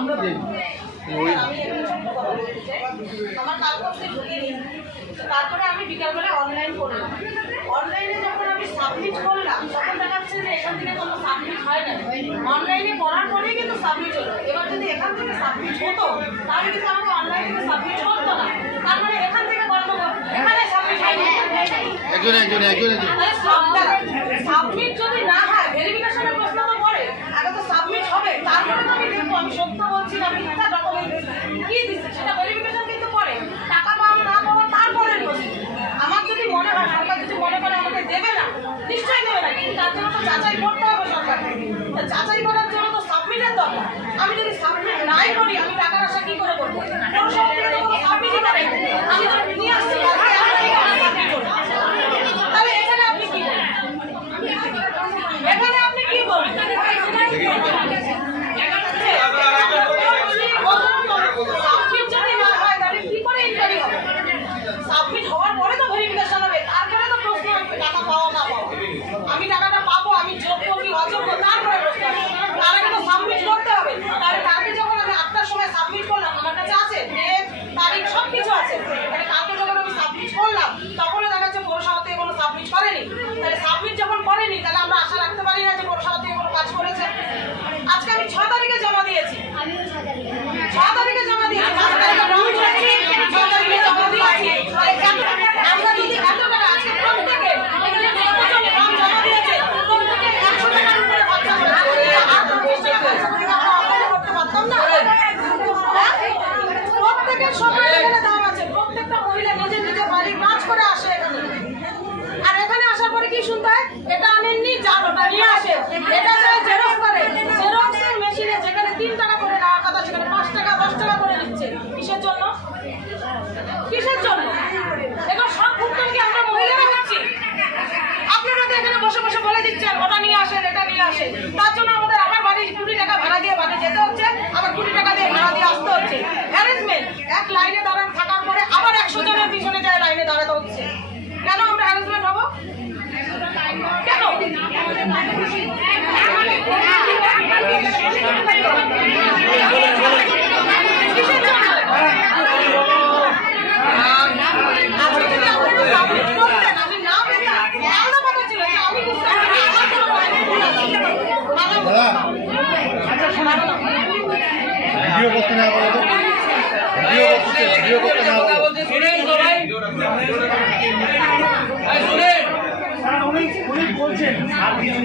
আমরা দেই আমার কাগজে ঢুকিনি। তারপরে আমি বিকালবেলা অনলাইন করলাম। অনলাইনে যখন আমি সাবমিট করলাম তখন দেখাচ্ছে যে এখান থেকে কোনো সাবমিট হয় না। অনলাইনে করার পরেই কিন্তু সাবমিট হলো। এবার যদি এখান থেকে সাবমিট হতো তাহলে কিন্তু আমাকে অনলাইন থেকে সাবমিট করতো না। তার মানে এখান থেকে গণ্ডগোল, এখানে সাবমিট হয়নি। সাবমিট যদি না হয় ভেরিফিকেশনের প্রশ্ন তো পড়ে, আগে তো সাবমিট হবে, তারপরে তো আমি দেখবো আমি সত্য বলছি না মিথ্যা ডকুমেন্ট কি দিচ্ছে সেটা ভেরিফিকেশন কিন্তু পড়ে। টাকা পাবো না পাবো তারপরে প্রশ্ন। আমার যদি মনে হয় সরকার যদি মনে করে আমাকে দেবে না, নিশ্চয়ই দেবে না, কিন্তু তার জন্য তো যাচাই করতে হবে সরকারকে। যাচাই করার জন্য তো সাবমিটের দরকার। আমি যদি সাবমিট নাই করি আমি টাকার আশা কি করে করবো? সাবমিটই করে আমি যদি নিয়ে আসছি তাহলে এখানে আপনি কি বলবেন? এখানে আপনি কি বলবেন? সাবমিট যদি না হয় তাহলে কি করে ইনকোয়ারি হবে? সাবমিট হওয়ার পরে তো ভেরিফিকেশন হবে, তারপরে তো প্রশ্ন আসবে টাকা পাওয়া না পাওয়া। আমি টাকাটা পাবো, আমি যোগ্য কি অযোগ্য তারপরে প্রশ্ন আসবে। তার আগে তো সাবমিট করতে হবে। তাহলে কালকে যখন আমি 8টার সময় সাবমিট করলাম আমার কাছে আছে ডেট তারিখ সব কিছু আছে। তাহলে কালকে যখন আমি সাবমিট করলাম তখনও দেখা যাচ্ছে পৌরসভা থেকে কোনো সাবমিট করেনি। তাহলে সাবমিট যখন করেনি তাহলে আমরা আশা রাখতে পারি না যে পৌরসভা থেকে কোনো কাজ করেছে। আজকে আমি 6 তারিখে জমা দিয়েছি, 6 তারিখে জমা দিয়েছি, 5 তারিখে জমা দিয়েছি, 6 তারিখে জমা দিয়েছি। আমরা যদি এত টাকা আছে প্রত্যেকে এখানে কতজন ফর্ম জমা দিয়েছে প্রত্যেকে 100 টাকার উপরে খরচা করেছে। আর 25 টাকা খরচা করে আমরা অনলাইনে করতে পারতাম না? প্রত্যেকের সময় এখানে দাম আছে। প্রত্যেকটা মহিলা নিজে নিজে বাড়ির কাজ করে আসে এখানে। আর এখানে আসার পরে কি শুনতে হয়? এটা আনেননি, যান ওটা নিয়ে আসে। এটা চাই জেরক্স করে, জেরক্সের মেশিনে যেখানে 3 টাকা করে নেওয়ার কথা সেখানে 5 টাকা 10 টাকা করে নিচ্ছে। কিসের জন্য? কিসের জন্য? এবার সব ভুক্তভোগী কি আমরা মহিলারা হচ্ছি? আপনারা তো এখানে বসে বসে বলে দিচ্ছেন ওটা নিয়ে আসেন এটা নিয়ে আসেন। তার জন্য আমাদের আবার বাড়ি 20 টাকা ভাড়া দিয়ে বাড়ি যেতে হচ্ছে, আবার 20 টাকা দিয়ে ভাড়া দিয়ে আসতে হচ্ছে। হ্যারাসমেন্ট। এক লাইনে দাঁড়ান থাকার পরে আবার 100 জনের পিছনে যায় লাইনে দাঁড়াতে হচ্ছে। কেন আমরা হ্যারাসমেন্ট হবো? কেন? কিসের জন্য? ভিডিও করতে না বলো তো, ভিডিও করতে না বলো। উনি বলছেন আর কিছু